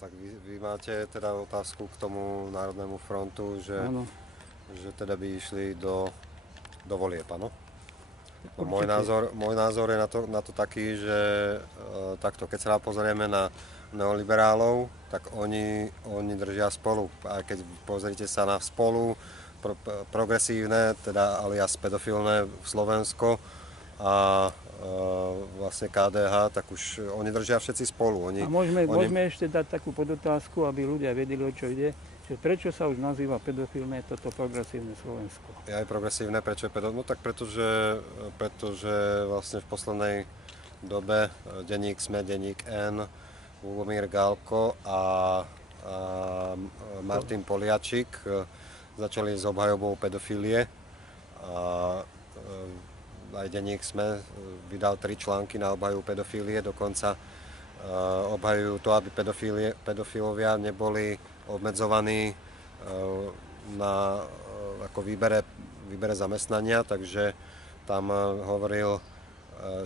Tak vy máte teda otázku k tomu Národnému frontu, že teda by išli do volieb, áno? No, môj názor je na to taký, že takto, keď sa pozrieme na neoliberálov, tak oni držia Spolu. A keď pozrite sa na Spolu, progresívne, teda alias pedofilné v Slovensko a vlastne KDH, tak už oni držia všetci Spolu. A môžeme ešte dať takú podotázku, aby ľudia vedeli, o čo ide, že prečo sa už nazýva pedofilné toto progresívne Slovensko? Je aj progresívne, prečo je pedofilné? No tak pretože vlastne v poslednej dobe denník SME, denník N, Lubomír Gálko a Martin Poliačik začali s obhajobou pedofílie a aj denník SME vydal 3 články na obhajobu pedofílie, dokonca obhajujú to, aby pedofílovia neboli obmedzovaní na ako výbere zamestnania, takže tam hovoril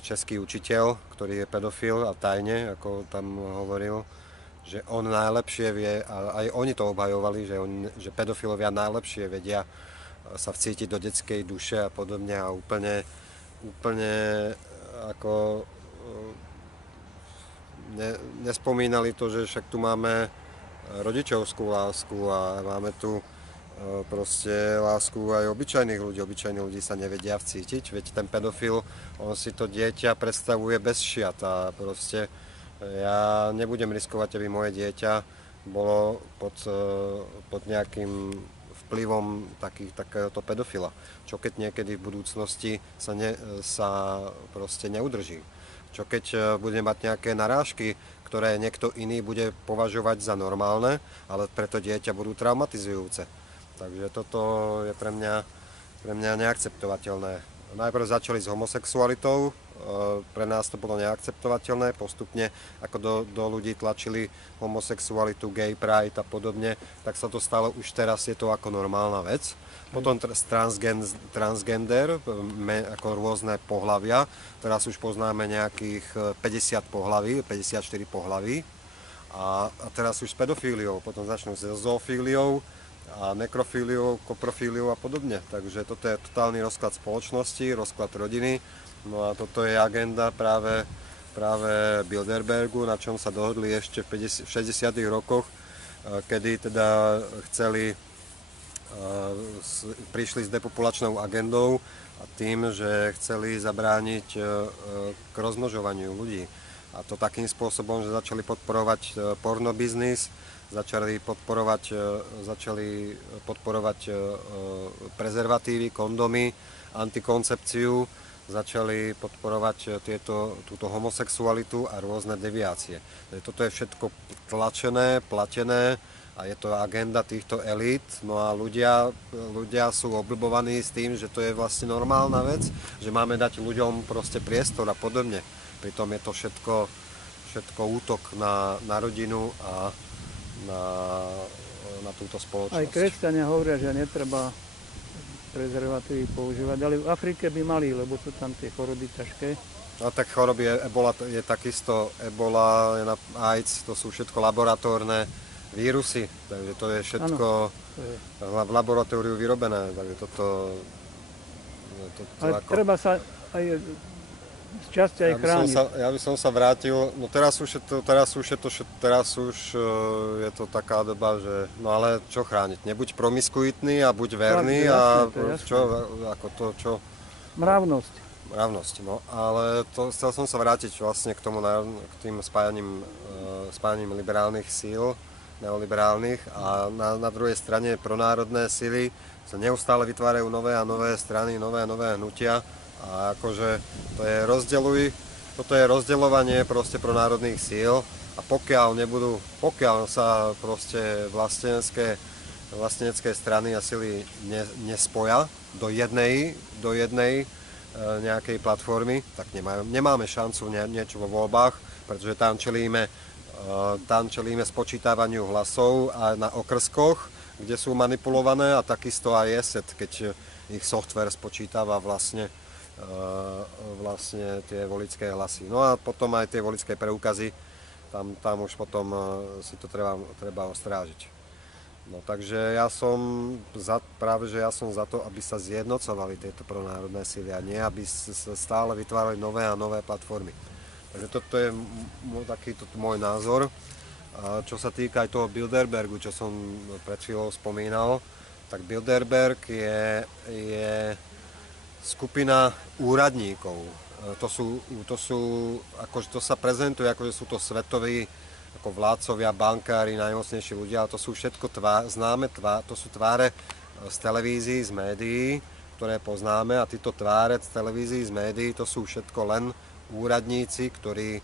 český učiteľ, ktorý je pedofil a tajne, ako tam hovoril, že on najlepšie vie, a aj oni to obhajovali, že pedofilovia najlepšie vedia sa vcítiť do detskej duše a podobne a úplne ako nespomínali to, že však tu máme rodičovskú lásku a máme tu proste lásku aj obyčajných ľudí. Obyčajní ľudí sa nevedia vcítiť, veď ten pedofil, on si to dieťa predstavuje bez šiat a proste ja nebudem riskovať, aby moje dieťa bolo pod nejakým vplyvom takéhoto pedofila. Čo keď niekedy v budúcnosti sa proste neudrží. Čo keď bude mať nejaké narážky, ktoré niekto iný bude považovať za normálne, ale pre to dieťa budú traumatizujúce. Takže toto je pre mňa neakceptovateľné. Najprv začali s homosexualitou, pre nás to bolo neakceptovateľné, postupne ako do ľudí tlačili homosexualitu, gay pride a podobne, tak sa to stalo, už teraz je to ako normálna vec. Potom transgender, ako rôzne pohlavia, teraz už poznáme nejakých 50 pohlaví, 54 pohlaví a teraz už s pedofíliou, potom začnú s zoofíliou a nekrofíliou, koprofíliou a podobne. Takže toto je totálny rozklad spoločnosti, rozklad rodiny. No a toto je agenda práve Bilderbergu, na čom sa dohodli ešte v 60. rokoch, kedy teda prišli s depopulačnou agendou a tým, že chceli zabrániť k rozmnožovaniu ľudí. A to takým spôsobom, že začali podporovať pornobiznis, začali podporovať prezervatívy, kondomy, antikoncepciu, začali podporovať túto homosexualitu a rôzne deviácie. Toto je všetko tlačené, platené a je to agenda týchto elít. No a ľudia sú obľubovaní s tým, že to je vlastne normálna vec, že máme dať ľuďom proste priestor a podobne. Pritom je to všetko útok na rodinu a na túto spoločnosť. Aj kresťania hovoria, že netreba prezervatívy používať, ale v Afrike by mali, lebo sú tam tie choroby ťažké. No tak choroby, ebola je takisto, ebola, AIDS, to sú všetko laboratórne vírusy, takže to je všetko v laboratóriu vyrobené, takže toto ale ako... treba sa aj z časti aj chrániť. Ja by som sa vrátil, no teraz už je to taká doba, že no ale čo chrániť, nebuď promiskuitný a buď verný a čo, ako to, čo... Mravnosť, no, ale chcel som sa vrátiť vlastne k tým spájaním liberálnych síl, neoliberálnych a na druhej strane pronárodné síly sa neustále vytvárajú nové a nové strany, nové a nové hnutia. A akože toto je rozdeľovanie proste pronárodných síl a pokiaľ sa proste vlastenecké strany a sily nespoja do jednej nejakej platformy, tak nemáme šancu niečo vo voľbách, pretože tam čelíme spočítavaniu hlasov a na okrskoch, kde sú manipulované a takisto aj ESET, keď ich software spočítava vlastne tie voličské hlasy. No a potom aj tie voličské preukazy, tam už potom si to treba ostrážiť. No takže práve že ja som za to, aby sa zjednocovali tieto pronárodné síly a nie, aby sa stále vytvárali nové a nové platformy. Takže toto je takýto môj názor. A čo sa týka aj toho Bilderbergu, čo som pred chvíľou spomínal, tak Bilderberg je skupina úradníkov. To sa prezentuje, ako že sú to svetoví ako vládcovia, bankári, najmocnejší ľudia, ale to sú všetko to sú tváre z televízií, z médií, ktoré poznáme, a títo tváre z televízií, z médií, to sú všetko len úradníci, ktorí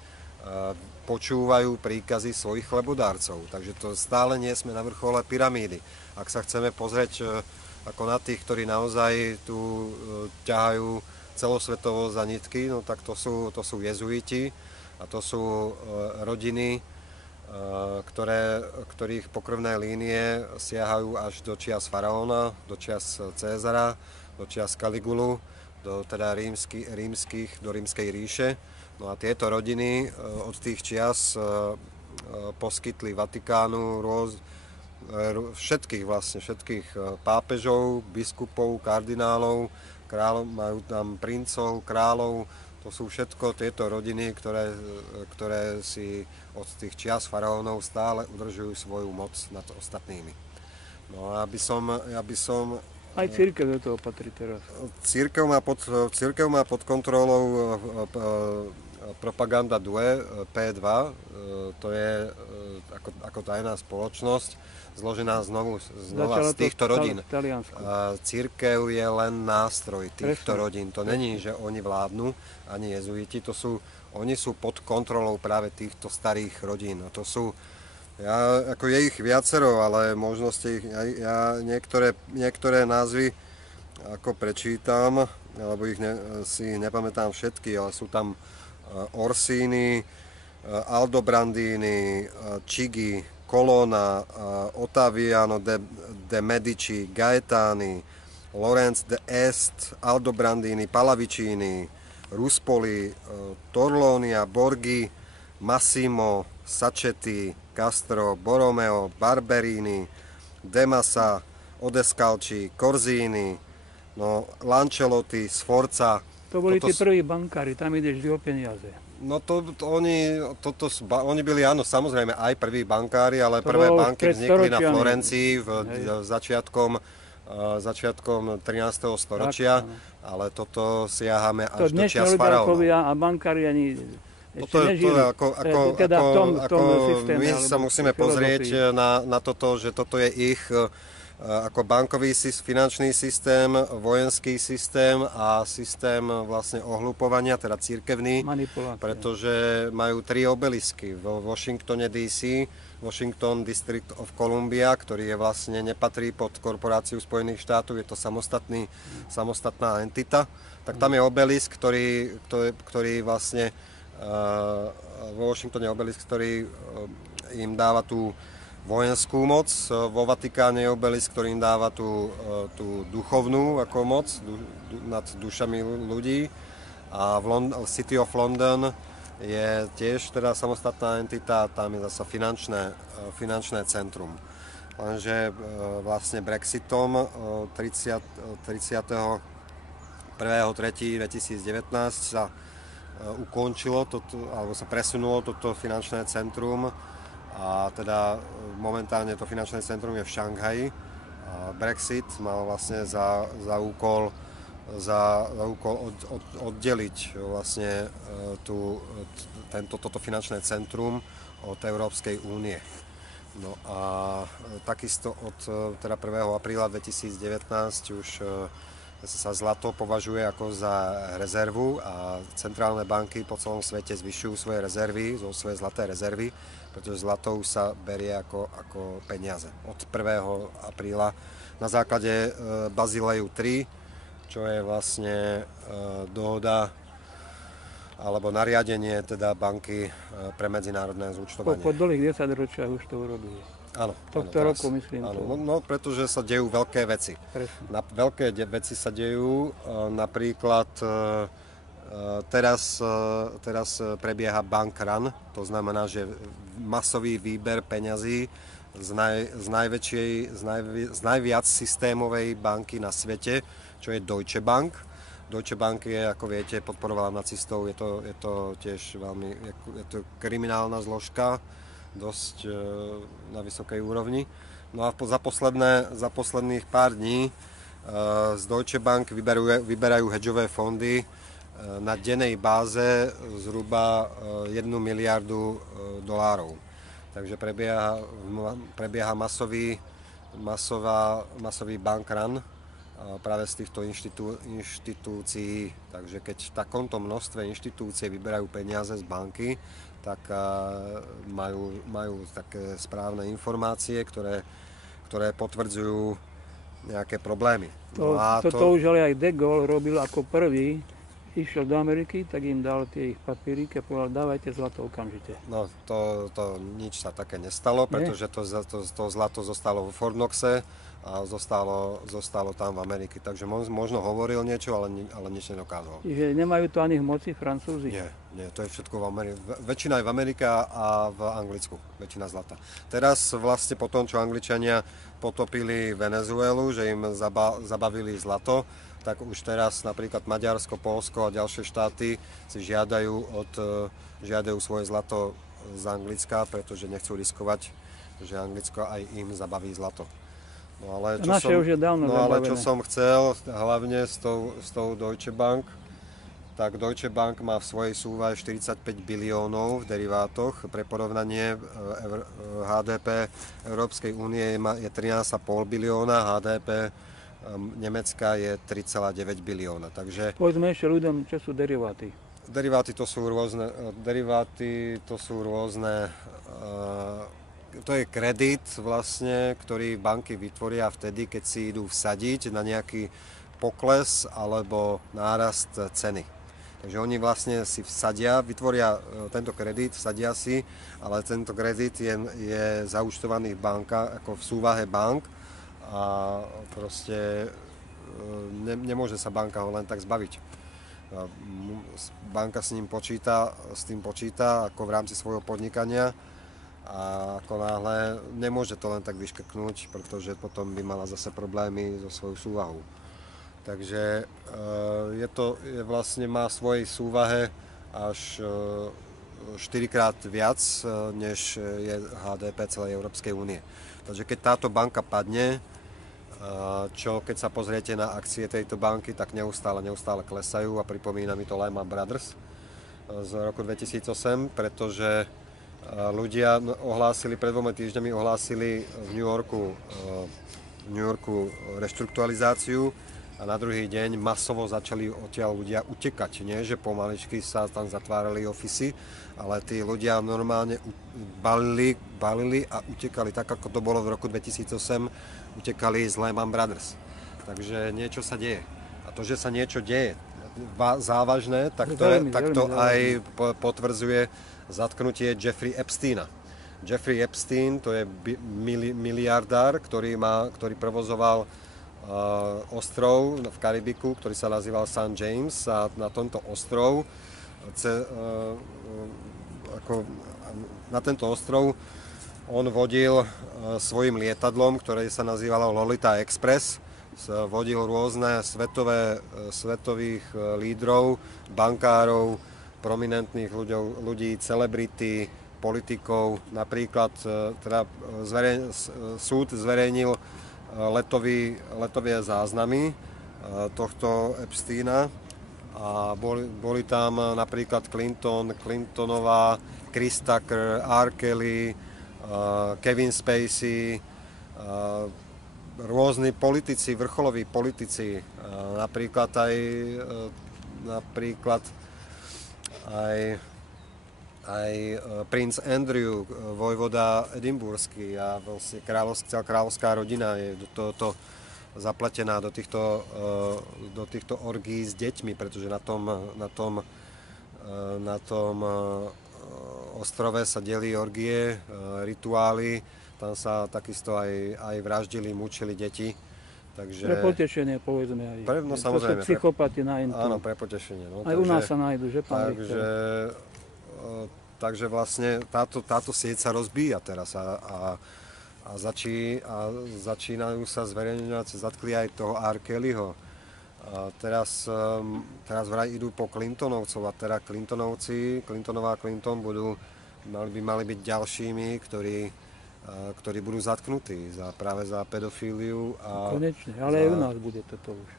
počúvajú príkazy svojich chlebodárcov. Takže to stále nie sme na vrchole pyramídy. Ak sa chceme pozrieť ako na tých, ktorí naozaj tu ťahajú celosvetovo za nitky, no tak to sú jezuiti a to sú rodiny, ktorých pokrvné línie siahajú až do čias faraóna, do čias Cézara, do čias Kaligulu, do teda rímskej ríše. No a tieto rodiny od tých čias poskytli Vatikánu všetkých pápežov, biskupov, kardinálov, majú tam princov, kráľov. To sú všetko tieto rodiny, ktoré si od tých čias faraónov stále udržujú svoju moc nad ostatnými. No a ja by som Aj cirkev do toho patrí teraz. Cirkev má pod kontrolou Propaganda Due, P2, to je ako tajná spoločnosť, zložená znova z týchto rodín. Cirkev je len nástroj týchto rodín. To není, že oni vládnu, ani jezuiti, oni sú pod kontrolou práve týchto starých rodín. A to sú, je ich viacero, ale možno niektoré názvy ako prečítam, alebo si nepamätám všetky, ale sú tam Orsini, Aldobrandini, Chigi, Colonna, Ottaviano de Medici, Gaetani, Lorenz de Est, Aldobrandini, Pallavicini, Ruspoli, Torlonia, Borghi, Massimo, Sacchetti, Castro, Borromeo, Barberini, De Massa, Odescalchi, Corzini, Lancelotti, Sforza. To boli tí prví bankári, tam ideš o peniaze. No oni byli, áno, samozrejme aj prví bankári, ale prvé banky vznikli na Florencii začiatkom 13. storočia, ale toto siahame až do čias faraónov. A bankári ani ešte nežili. My sa musíme pozrieť na toto, že toto je ich ako bankový finančný systém, vojenský systém a systém vlastne ohlupovania, teda cirkevný, pretože majú 3 obelisky v Washingtone DC, Washington District of Columbia, ktorý je vlastne nepatrí pod korporáciu Spojených štátov, je to samostatná entita, tak tam je obelisk, ktorý vlastne vo Washingtone je obelisk, ktorý im dáva tú vojenskú moc, vo Vatikáne je obelisk, ktorý im dáva tú duchovnú ako moc nad dušami ľudí, a City of London je tiež teda samostatná entita, tam je zasa finančné centrum. Lenže vlastne Brexitom 31.3.2019 sa ukončilo alebo sa presunulo toto finančné centrum, a teda momentálne to finančné centrum je v Šanghaji. Brexit mal vlastne za úkol oddeliť vlastne toto finančné centrum od Európskej únie. No a takisto od teda 1. apríla 2019 už sa zlato považuje ako za rezervu a centrálne banky po celom svete zvyšujú svoje rezervy, svoje zlaté rezervy, pretože zlato už sa berie ako peniaze. Od 1. apríla na základe Bazileju 3, čo je vlastne dohoda alebo nariadenie teda banky pre medzinárodné zúčtovanie. Po dlhých 10 ročiach už to urobili. Áno. Tohto roku myslím. Áno, no pretože sa dejú veľké veci. Veľké veci sa dejú, napríklad Teraz prebieha bank run, to znamená, že masový výber peňazí z najviac systémovej banky na svete, čo je Deutsche Bank. Deutsche Bank je, ako viete, podporovala nacistov, je to tiež veľmi je to kriminálna zložka, dosť na vysokej úrovni. No a za posledných pár dní z Deutsche Bank vyberajú hedžové fondy na dennej báze zhruba 1 miliardu dolárov. Takže prebieha masový bank run práve z týchto inštitúcií. Takže keď v takomto množstve inštitúcie vyberajú peniaze z banky, tak majú také správne informácie, ktoré potvrdzujú nejaké problémy. To už ale aj De Gaulle robil ako prvý. Išiel do Ameriky, tak im dal tie ich papieríky a povedal, dávajte zlato okamžite. No, to nič sa také nestalo, pretože to zlato zostalo vo Fort Knoxe a zostalo tam v Amerike. Takže možno hovoril niečo, ale nič nedokázal. Čiže nemajú to ani v moci Francúzi? Nie, to je všetko v Amerike. Väčšina je v Amerike a v Anglicku, väčšina zlata. Teraz vlastne po tom, čo Angličania potopili Venezuelu, že im zabavili zlato, tak už teraz napríklad Maďarsko, Poľsko a ďalšie štáty si žiadajú svoje zlato z Anglicka, pretože nechcú riskovať, že Anglicko aj im zabaví zlato. No ale čo som chcel, hlavne s tou Deutsche Bank, tak Deutsche Bank má v svojej súvahe 45 biliónov v derivátoch. Pre porovnanie HDP Európskej únie je 13,5 bilióna, HDP Nemecka je 3,9 bilióna. Takže povedzme ešte ľuďom, čo sú deriváty. Deriváty to sú rôzne, to je kredit vlastne, ktorý banky vytvoria vtedy, keď si idú vsadiť na nejaký pokles alebo nárast ceny. Takže oni vlastne si vytvoria tento kredit, vsadia si, ale tento kredit je zaúčtovaný v bankách, ako v súvahe bank, a proste nemôže sa banka ho len tak zbaviť. Banka s tým počíta ako v rámci svojho podnikania a ako náhle nemôže to len tak vyškrknúť, pretože potom by mala zase problémy so svojou súvahou. Takže vlastne má v svojej súvahe až 4-krát viac, než je HDP celej Európskej únie. Takže keď táto banka padne, čo keď sa pozriete na akcie tejto banky, tak neustále klesajú a pripomína mi to Lehman Brothers z roku 2008, pretože ľudia pred 2 týždňami ohlásili v New Yorku reštrukturalizáciu a na druhý deň masovo začali odtiaľ ľudia utekať. Nie, že pomaličky sa tam zatvárali ofisy, ale tí ľudia normálne balili a utekali, tak ako to bolo v roku 2008, utekali z Lehman Brothers. Takže niečo sa deje. A to, že sa niečo deje závažné, tak to aj potvrdzuje zatknutie Jeffrey Epsteina. Jeffrey Epstein, to je miliardár, ktorý provozoval ostrov v Karibiku, ktorý sa nazýval St. James, a na tomto ostrov on vodil svojim lietadlom, ktoré sa nazývalo Lolita Express, vodil rôzne svetových lídrov, bankárov, prominentných ľudí, celebrity, politikov. Napríklad súd zverejnil letové záznamy tohto Epsteina a boli tam napríklad Clintonová, Chris Tucker, R. Kelly, Kevin Spacey, rôzni politici, vrcholoví politici, napríklad aj princ Andrew, vojvoda edinburský, a vlastne kráľovská rodina je do tohoto zapletená do týchto orgií s deťmi, pretože na tom ostrove sa delí orgie, rituály, tam sa takisto aj vraždili, mučili deti, Takže, Pre potešenie, povedzme aj. No To samozrejme. sú psychopati na entu. Áno, pre potešenie. No, Aj u nás sa nájdu, že pán takže, takže vlastne táto sieť sa rozbíja teraz a začínajú sa zverejňovať, zatkli aj toho R. Kellyho. A teraz vraj idú po Clintonovcov a teda Clintonová a Clinton by mali byť ďalšími, ktorí budú zatknutí práve za pedofíliu. Konečne, ale aj u nás bude toto už.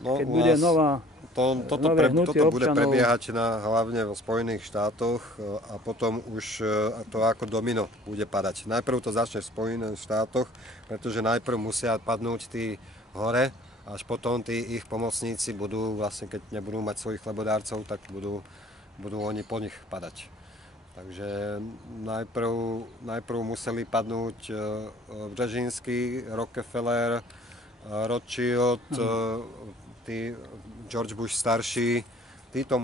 No, Keď bude nová toto bude prebiehať hlavne vo Spojených štátoch a potom už to ako domino bude padať. Najprv to začne v Spojených štátoch, pretože najprv musia padnúť tí hore, až potom tí ich pomocníci budú, vlastne keď nebudú mať svojich chlebodárcov, tak budú oni po nich padať. Takže najprv museli padnúť Brzezinski, Rockefeller, Rothschild, George Bush starší, títo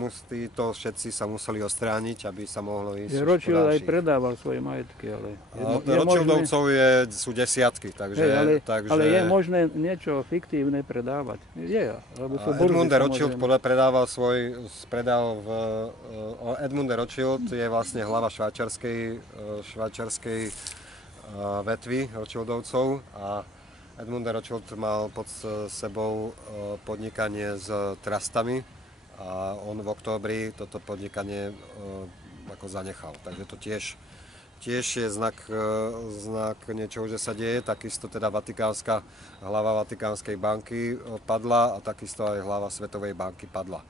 všetci sa museli ostrániť, aby sa mohlo ísť. Rothschild aj predával svoje majetky, ale... Rothschildovcov sú desiatky, takže... Ale je možné niečo fiktívne predávať? Je, lebo sú burzy, Edmund Rothschild Edmund Rothschild je vlastne hlava švajčiarskej vetvy Rothschildovcov a Edmund Rothschild mal pod sebou podnikanie s trustami a on v októbri toto podnikanie ako zanechal. Takže to tiež je znak niečoho, že sa deje. Takisto teda hlava Vatikánskej banky padla a takisto aj hlava Svetovej banky padla.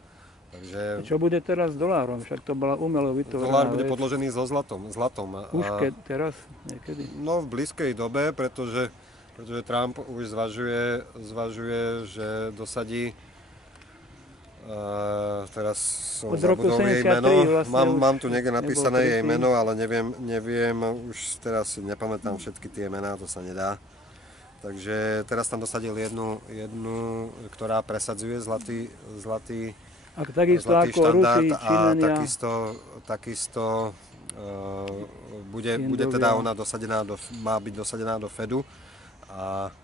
Takže... Čo bude teraz s dolárom? Však to bola umelo vytvorená. Dolár bude podložený so zlatom. Už teraz? Niekedy? No v blízkej dobe, pretože Trump už zvažuje, že dosadí, teraz som zabudol jej meno, mám tu niekde napísané jej meno, ale neviem, už teraz si nepamätám všetky tie mená, to sa nedá. Takže teraz tam dosadil jednu, ktorá presadzuje zlatý štandard a takisto bude teda ona má byť dosadená do Fedu. A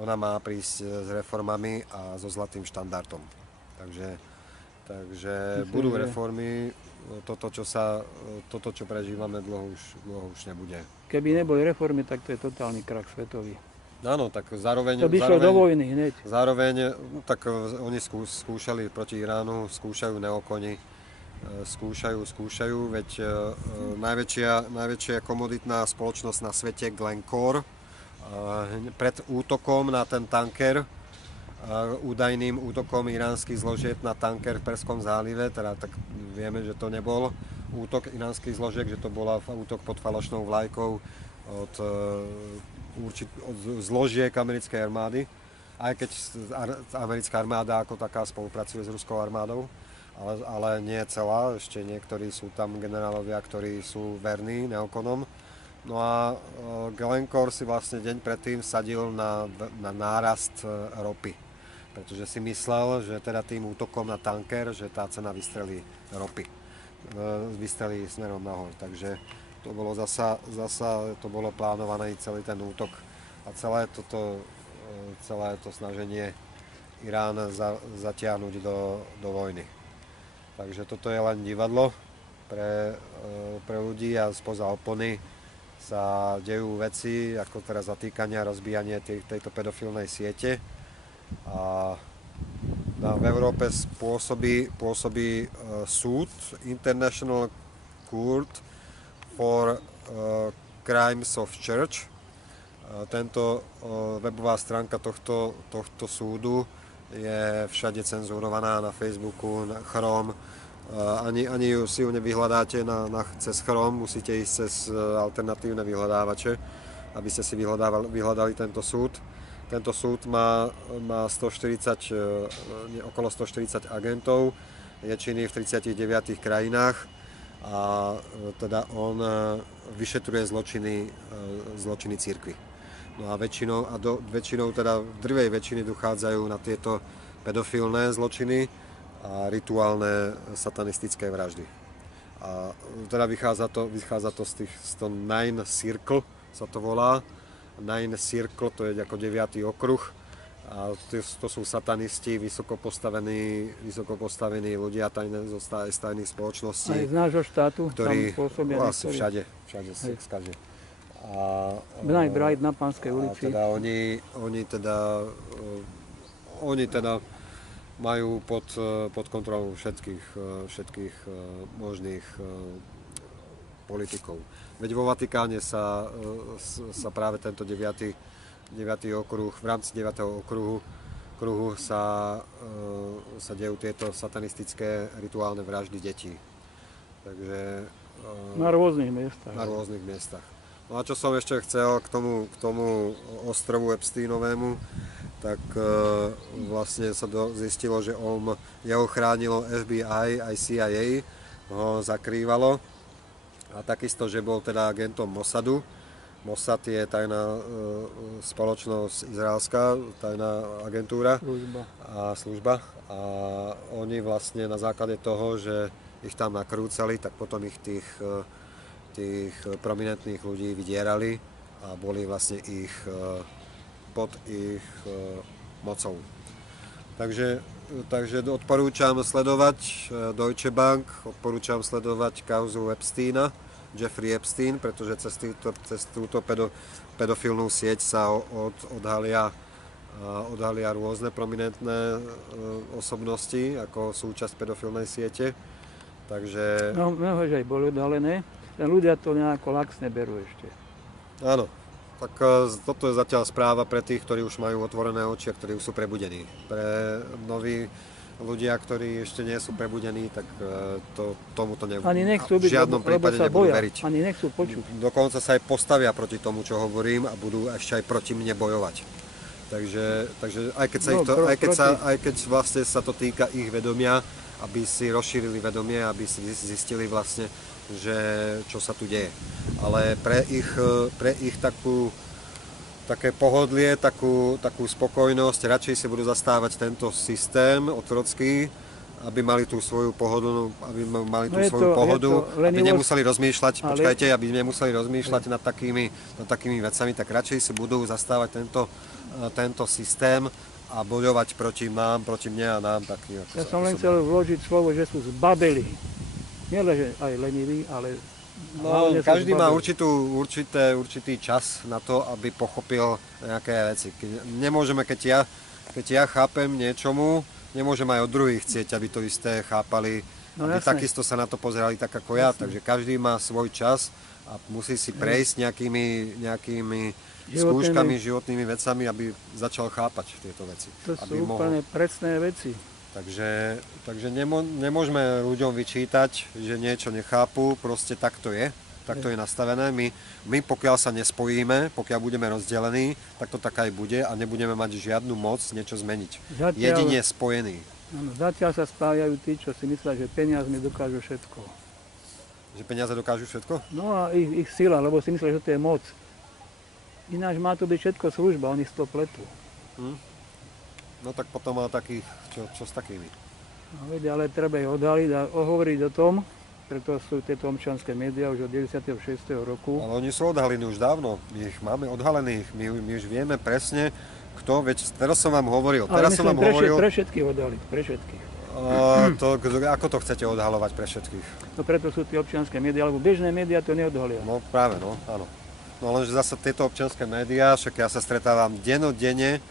ona má prísť s reformami a so zlatým štandardom. Takže budú reformy, toto, čo prežívame, dlho už nebude. Keby neboli reformy, tak to je totálny krach svetový. Áno, tak zároveň... To by šlo do vojny hneď. Zároveň, tak oni skúšali proti Iránu, skúšajú neokoni, skúšajú, veď najväčšia komoditná spoločnosť na svete, Glencore, pred útokom na ten tanker, údajným útokom iránskych zložiek na tanker v Perskom zálive, teda tak vieme, že to nebol útok iránskych zložiek, že to bola útok pod falošnou vlajkou od zložiek americkej armády, aj keď americká armáda ako taká spolupracuje s ruskou armádou, ale nie celá, ešte niektorí sú tam generálovia, ktorí sú verní neokonom. No a Glencore si vlastne deň predtým sadil na nárast ropy, pretože si myslel, že teda tým útokom na tanker, že tá cena vystrelí ropy, vystrelí smerom nahor. Takže to bolo zasa to bolo plánované celý ten útok a celé to snaženie Irán zatiahnuť do vojny. Takže toto je len divadlo pre ľudí a spoza opony sa dejú veci, ako teraz zatýkanie a rozbíjanie tejto pedofilnej siete. A v Európe pôsobí súd International Court for Crimes of Church. Tento webová stránka tohto súdu je všade cenzurovaná na Facebooku, na Chrome. Ani si ju nevyhľadáte cez Chrome, musíte ísť cez alternatívne vyhľadávače, aby ste si vyhľadali tento súd. Tento súd má okolo 140 agentov, je činný v 39 krajinách a teda on vyšetruje zločiny cirkvi. No a väčšinou teda v drvej väčšiny dochádzajú na tieto pedofilné zločiny a rituálne satanistické vraždy. A teda vychádza to z toho Nine Circle, sa to volá. Nine Circle, to je ako 9. okruh. A to sú satanisti, vysoko postavení ľudia z tajných spoločností. Aj z nášho štátu, ktorí tam pôsobia vlastne niektorí. všade skade. Bride na Pánskej ulici. A teda oni teda majú pod kontrolou všetkých možných politikov. Veď vo Vatikáne sa práve tento 9. okruh, v rámci 9. okruhu sa dejú tieto satanistické rituálne vraždy detí. Takže, na rôznych miestach. Na rôznych miestach. No a čo som ešte chcel k tomu ostrovu Epsteinovému, tak vlastne sa zistilo, že jeho chránilo FBI, aj CIA ho zakrývalo. A takisto, že bol teda agentom Mossadu. Mossad je tajná spoločnosť izraelská, tajná agentúra a služba. A oni vlastne na základe toho, že ich tam nakrúcali, tak potom ich tých prominentných ľudí vydierali a boli vlastne pod ich mocou. Takže odporúčam sledovať Deutsche Bank, odporúčam sledovať kauzu Epsteina, Jeffrey Epstein, pretože cez túto pedofilnú sieť sa odhalia rôzne prominentné osobnosti ako súčasť pedofilnej siete. Takže... No, že aj boli odhalené, len ľudia to nejako laxne berú ešte. Áno, tak toto je zatiaľ správa pre tých, ktorí už majú otvorené oči a ktorí už sú prebudení. Pre noví ľudia, ktorí ešte nie sú prebudení, tak tomuto v žiadnom prípade nebudú veriť. Ani nechcú počuť. Dokonca sa aj postavia proti tomu, čo hovorím a budú ešte aj proti mne bojovať. Takže aj keď vlastne sa to týka ich vedomia, aby si rozšírili vedomie, aby si zistili vlastne, že čo sa tu deje. Ale pre ich také pohodlie, takú spokojnosť, radšej si budú zastávať tento systém otrocký, aby mali tú svoju pohodu, aby nemuseli rozmýšľať, aby nemuseli rozmýšľať nad takými vecami, tak radšej si budú zastávať tento systém a bojovať proti mne a nám taký. Ja som len chcel vložiť slovo, že sú zbabeli. Nie že aj leniví, ale každý má určitý čas na to, aby pochopil nejaké veci. Nemôžeme, keď ja chápem niečomu, nemôžem aj od druhých chcieť, aby to isté chápali, aby takisto sa na to pozerali tak ako ja. Takže každý má svoj čas a musí si prejsť nejakými skúškami, životnými vecami, aby začal chápať tieto veci. To sú úplne presné veci. Takže nemôžeme ľuďom vyčítať, že niečo nechápu, proste takto je nastavené. My pokiaľ sa nespojíme, pokiaľ budeme rozdelení, tak to tak aj bude a nebudeme mať žiadnu moc niečo zmeniť. Jedine spojení. Zatiaľ sa spájajú tí, čo si myslia, že peniazmi dokážu všetko. Že peniaze dokážu všetko? No a ich sila, lebo si myslia, že to je moc. Ináč má to byť všetko služba, oni si to pletú. No tak potom má takých, čo s takými? No, ale treba ich odhaliť a hovoriť o tom, preto sú tieto občianske médiá už od 96. roku. Ale oni sú odhalení už dávno, my ich máme odhalených, my už vieme presne, kto, veď teraz som vám hovoril. Ale myslím, pre všetkých odhaliť, pre všetkých. Ako to chcete odhalovať pre všetkých? No preto sú tie občianske médiá, alebo bežné médiá to neodhalia. No práve, áno. No lenže zase tieto občianske médiá, však ja sa stretávam dennodenne.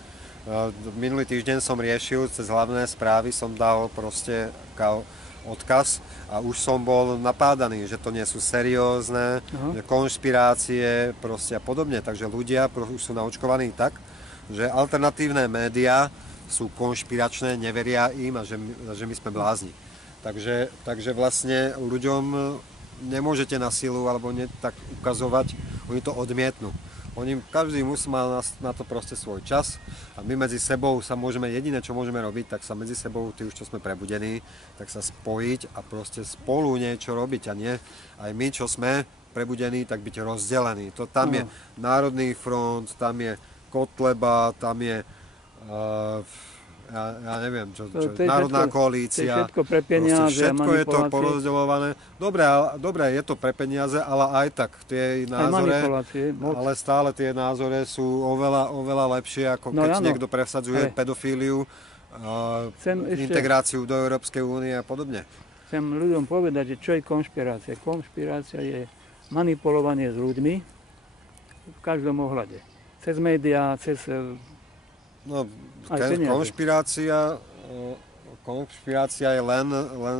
Minulý týždeň som riešil, cez hlavné správy som dal proste odkaz a už som bol napádaný, že to nie sú seriózne, že konšpirácie proste a podobne. Takže ľudia už sú naočkovaní tak, že alternatívne médiá sú konšpiračné, neveria im a že my sme blázni. Takže vlastne ľuďom nemôžete na silu alebo tak ukazovať, oni to odmietnú. Každý musí mať na to proste svoj čas a my medzi sebou sa jediné čo môžeme robiť, tak sa medzi sebou, tí už čo sme prebudení, tak sa spojiť a proste spolu niečo robiť a nie aj my, čo sme prebudení, tak byť rozdelení. Tam je Národný front, tam je Kotleba, tam je ja neviem, čo To je národná všetko, koalícia. To je všetko pre peniaze a Všetko je to manipulácie. porozdeľované. Dobre, je to pre peniaze, ale aj tak tie Aj názory, manipulácie, moc. ale stále tie názory sú oveľa lepšie, ako No keď áno. niekto presadzuje Ale pedofíliu, Chcem ešte- integráciu do Európskej únie a podobne. Chcem ľuďom povedať, že čo je konšpirácia. Konšpirácia je manipulovanie s ľuďmi v každom ohľade. Cez médiá, cez... No, Aj peniaze. konšpirácia je len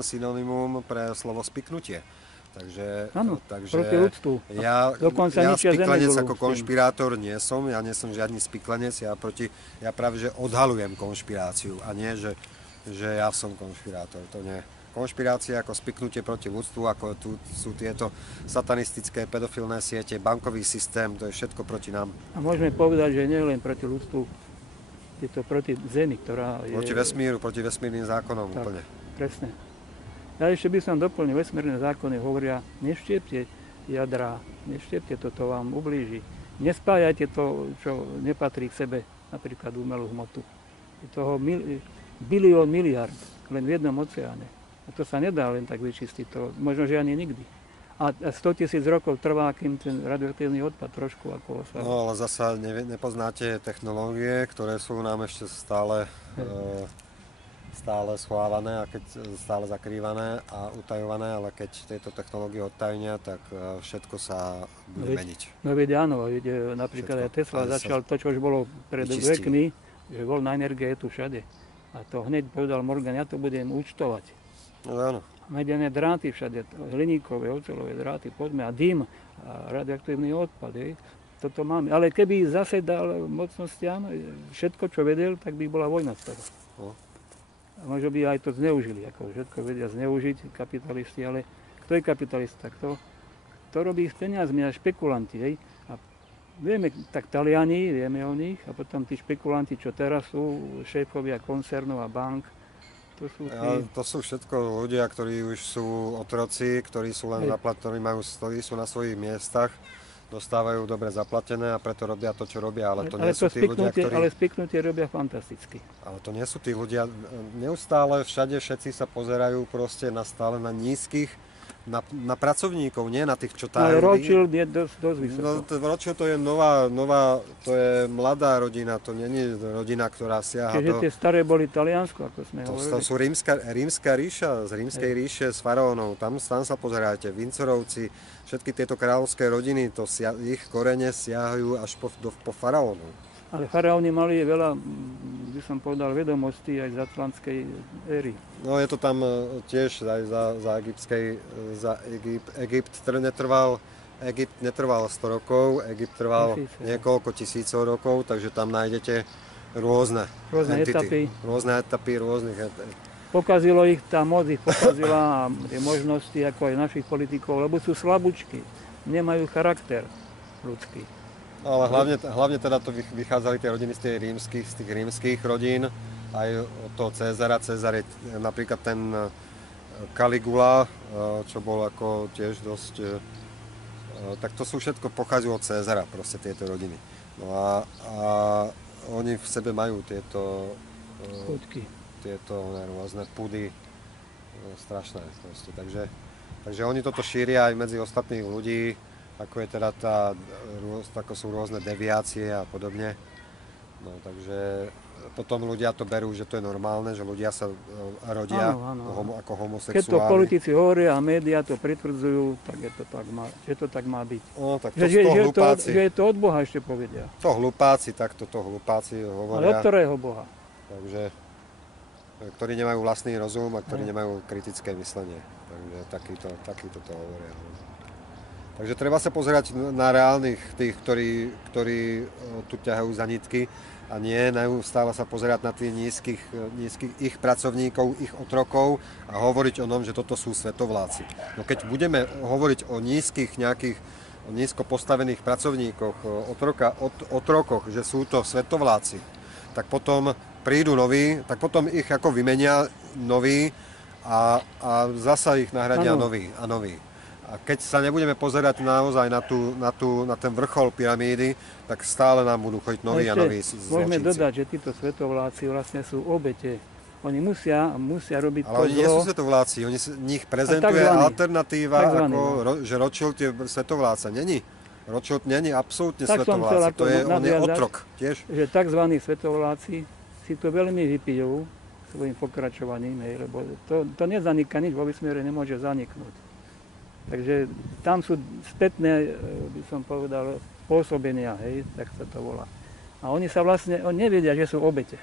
synonymum pre slovo spiknutie. Takže proti ľudstvu. ja Dokonca ničia spiklenec zemegulu ako s tým. konšpirátor nie som, ja nie som žiadny spiklenec, ja práve že odhalujem konšpiráciu a nie, že ja som konšpirátor, to nie. Konšpirácia ako spiknutie proti ľudstvu, ako tu sú tieto satanistické pedofilné siete, bankový systém, to je všetko proti nám. A môžeme povedať, že nie len proti ľudstvu, je to proti Zemi, ktorá je... Proti vesmíru, proti vesmírnym zákonom Tak. úplne. Presne. Ja ešte by som doplnil, vesmírne zákony hovoria, neštiepte jadrá, neštiepte to vám ublíži. Nespájajte to, čo nepatrí k sebe, napríklad umelú hmotu. Je toho bilión miliard, len v jednom oceáne. A to sa nedá len tak vyčistiť, to možno, že ani nikdy. A 100 000 rokov trvá, kým ten radioaktívny odpad trošku ako sa... No ale zasa nepoznáte technológie, ktoré sú nám ešte stále schovávané a stále zakrývané a utajované, ale keď tieto technológie odtajnia, tak všetko sa bude meniť. No veď áno, napríklad aj Tesla začal to, čo už bolo pred vekmi, že voľná energia je tu všade. A to hneď povedal Morgan, ja to budem účtovať. No áno. Medené dráty všade, hliníkové, oceľové dráty, poďme, a dym, a radioaktívny odpad, toto máme. Ale keby zase dal mocnostiam všetko, čo vedel, tak by bola vojna z toho. No. A možno by aj to zneužili, ako všetko vedia zneužiť kapitalisti, ale kto je kapitalista? Kto robí s peniazmi a špekulanti, hej? A vieme, tak Taliani, vieme o nich, a potom tí špekulanti, čo teraz sú, šéfovia koncernov a bank, to sú všetko ľudia, ktorí už sú otroci, ktorí sú len ktorí sú na svojich miestach, dostávajú dobre zaplatené a preto robia to, čo robia, ale to nie sú tí ľudia, ktorí... Ale spiknutie robia fantasticky. Ale to nie sú tí ľudia, neustále všade všetci sa pozerajú proste stále na nízkych, na pracovníkov, nie na tých, čo tájú. Ale Rothschild je dosť vysoko. Rothschild to je nová, to je mladá rodina, to nie je rodina, ktorá siaha Čiže tie staré boli Taliansko, ako sme hovorili. To sú rímska ríša, z rímskej ríše, z faraónov, tam sa pozerajte, Vincerovci, všetky tieto kráľovské rodiny, ich korene siahajú až po faraónov. Ale faraóni mali veľa, by som povedal, vedomostí aj z atlantskej éry. No je to tam tiež aj Egypt netrval 100 rokov, Egypt trval niekoľko tisícov rokov, takže tam nájdete rôzne etapy. Rôzne etapy, rôznych Pokazilo ich, tá moc ich pokazila a tie možnosti ako aj našich politikov, lebo sú slabúčky, nemajú charakter ľudský. Ale hlavne teda to vychádzali tie rodiny z tých rímskych rodín, aj od toho Cézara. Cézar je napríklad ten Caligula, čo bol ako tiež dosť... Tak to sú všetko pochádzajú od Cézara, proste tieto rodiny. No a oni v sebe majú tieto rôzne pudy strašné proste. Takže oni toto šíria aj medzi ostatných ľudí, ako je teda ako sú rôzne deviácie a podobne. No, takže potom ľudia to berú, že to je normálne, že ľudia sa rodia ako homosexuáli. Keď to politici hovoria a médiá to pritvrdzujú, tak že to tak má byť. No, tak že je to od Boha, ešte povedia. To hlupáci hovoria. Ale od ktorého Boha? Takže, ktorí nemajú vlastný rozum a ktorí nemajú kritické myslenie. Takže takýto to hovoria. Takže treba sa pozerať na reálnych tých, ktorí tu ťahajú za nitky a nie neustále sa pozerať na tých nízkych ich pracovníkov, ich otrokov a hovoriť o tom, že toto sú svetovláci. No keď budeme hovoriť o nízko postavených pracovníkoch, otrokoch, že sú to svetovláci, tak potom prídu noví, tak potom ich ako vymenia noví a zasa ich nahradia noví a noví. A keď sa nebudeme pozerať naozaj na ten vrchol pyramídy, tak stále nám budú chodiť noví a noví môžeme zločinci. dodať, že títo svetovláci vlastne sú obete. Oni musia robiť Ale oni nie sú svetovláci, nich prezentuje alternatíva, že Rothschild je svetovláca. Není. Rothschild není absolútne svetovláca, on je otrok tiež. Že tzv. Svetovláci si to veľmi vypijú svojim pokračovaním, lebo to nezaniká, nič vo vesmíre nemôže zaniknúť. Takže tam sú spätné, by som povedal, pôsobenia, tak sa to volá. A oni sa vlastne, oni nevedia, že sú obete.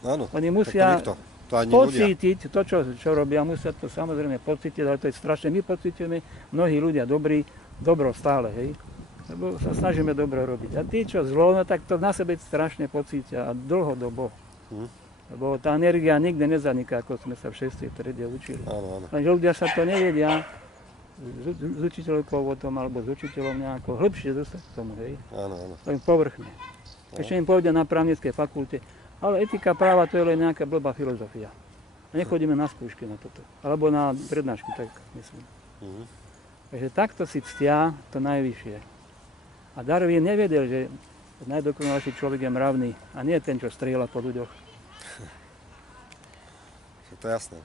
Áno, oni musia to ani pocítiť to, čo robia, musia to samozrejme pocítiť, ale to je strašne, my pocítime, mnohí ľudia dobro stále, lebo sa snažíme dobro robiť. A tí, čo zlo, no, tak to na sebe strašne pocítia a dlhodobo. Lebo tá energia nikde nezaniká, ako sme sa v 6. triede učili. Áno. Lenže ľudia sa to nevedia s učiteľkou o tom, alebo s učiteľom nejako hĺbšie dostať k tomu, Áno. Len povrchne. Ešte im povedia na právnickej fakulte, ale etika práva to je len nejaká blbá filozofia. A nechodíme na skúšky na toto. Alebo na prednášky, tak myslím. Takže takto si ctia to najvyššie. A Darwin nevedel, že najdokonalejší človek je mravný a nie ten, čo strieľa po ľuďoch. To je jasné.